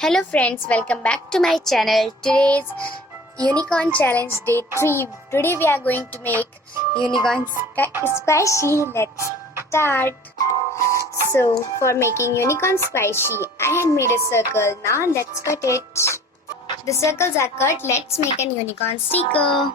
Hello friends, welcome back to my channel. Today's Unicorn Challenge Day 3. Today we are going to make unicorn squishy. Let's start. So for making unicorn squishy, I had made a circle. Now let's cut it. The circles are cut. Let's make an unicorn sticker.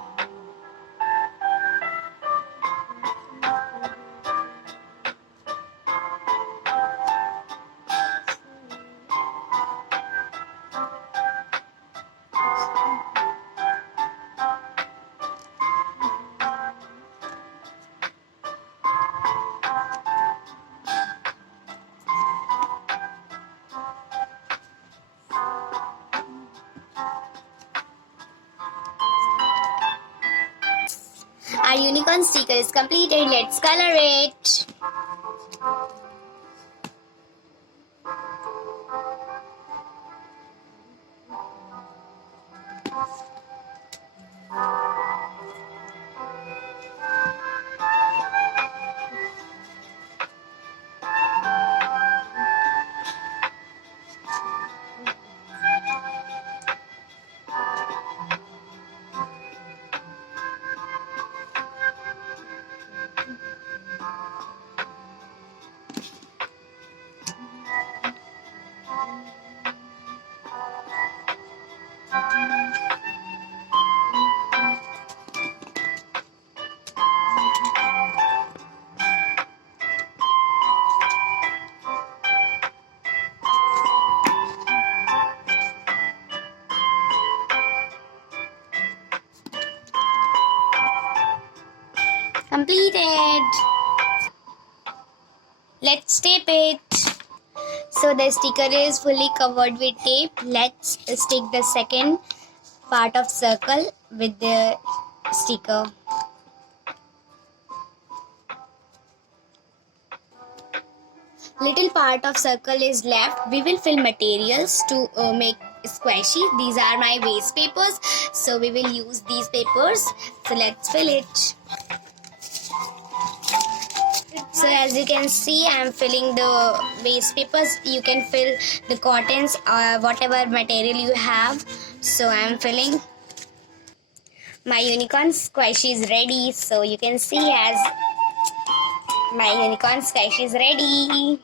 Our unicorn sticker is completed. Let's color it. Completed. Let's tape it. So the sticker is fully covered with tape. Let's stick the second part of circle with the sticker. Little part of circle is left. We will fill materials to make squishy. These are my waste papers, so we will use these papers. So let's fill it. So as you can see, I am filling the waste papers. You can fill the cottons or whatever material you have. So I am filling. My unicorn squishy is ready. So you can see as my unicorn squishy is ready.